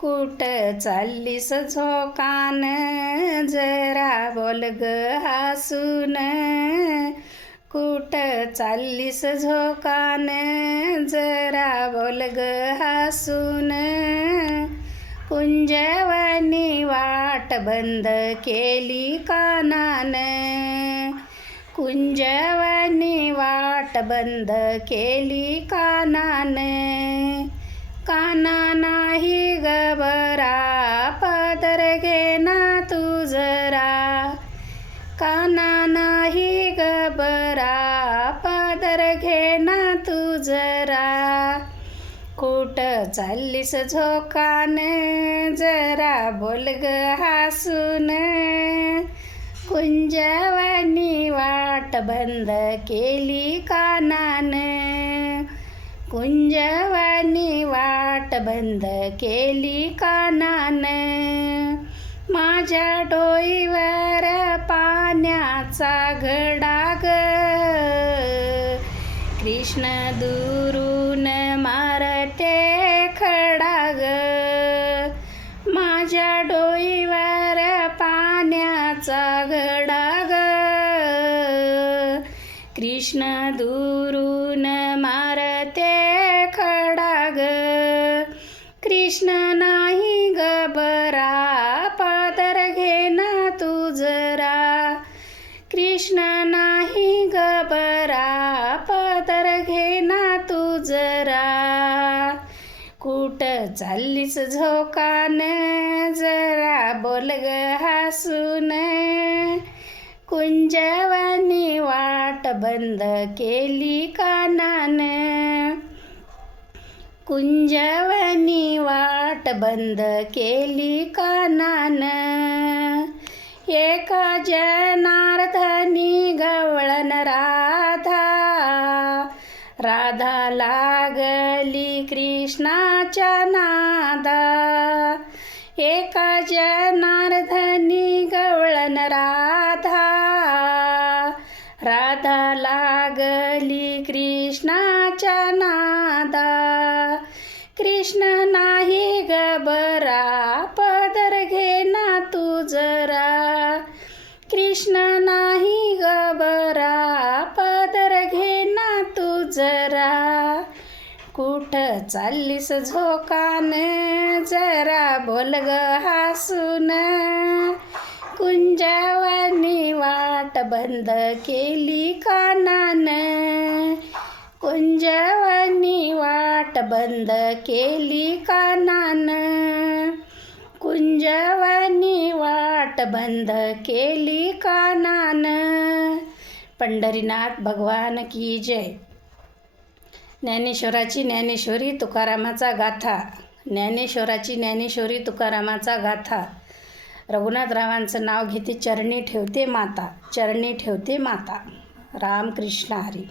कुठं चाललीस झोकान, जरा बोल ग हसून. कुठं चाललीस झोकान, जरा बोल ग हसून. कुंजवनी वाट बंद केली कानान, कुंजवनी वाट बंद केली कानान. काना नाही गबरा, पदर घे ना तू जरा. काना नाही गबरा, पदर घे ना तू जरा. कुठं चाललीस झोकान, जरा बोल ग हसून. कुंजवनी वाट बंद केली कानान, कुंजवनी वाट बंद केली कानान. माझ्या डोईवर पाण्याचा घडा ग, कृष्ण दुरून मारते खडा ग. माझ्या डोईवर पाण्याचा घडा ग, कृष्ण दुरून मारते खडा ग. कृष्ण नाही गबरा, पदर घे ना तू जरा. कृष्ण नाही गबरा, पदर घे ना तू जरा. कुठं चाललीस झोकान, जरा बोल ग हसून. कुंजवनी वाट बंद केली कानान, कुंजवनी वाट बंद केली कानान. एका जनार्दनी गवळण राधा, राधा लागली कृष्णाच्या नादा. एका जनार्दनी गवळण राधा, राधा लागली कृष्णाच्या नादा. कृष्ण नाही गबरा, पदर घे ना तू जरा. कृष्ण नाही गबरा, पदर घे ना तू जरा. कुठं चाललीस झोकान, जरा बोल ग हसून. कुंजवनी वाट बंद केली कानान, कुंजवनी वाट बंद केली कानान. कुंजवनी वाट बंद केली कानान. पंढरीनाथ भगवान की जय. ज्ञानेश्वराची ज्ञानेश्वरी तुकारामाचा गाथा, ज्ञानेश्वराची ज्ञानेश्वरी तुकारामाचा गाथा. रघुनाथरावांचं नाव घेते, चरणी ठेवते माता, चरणी ठेवते माता. रामकृष्ण हरी.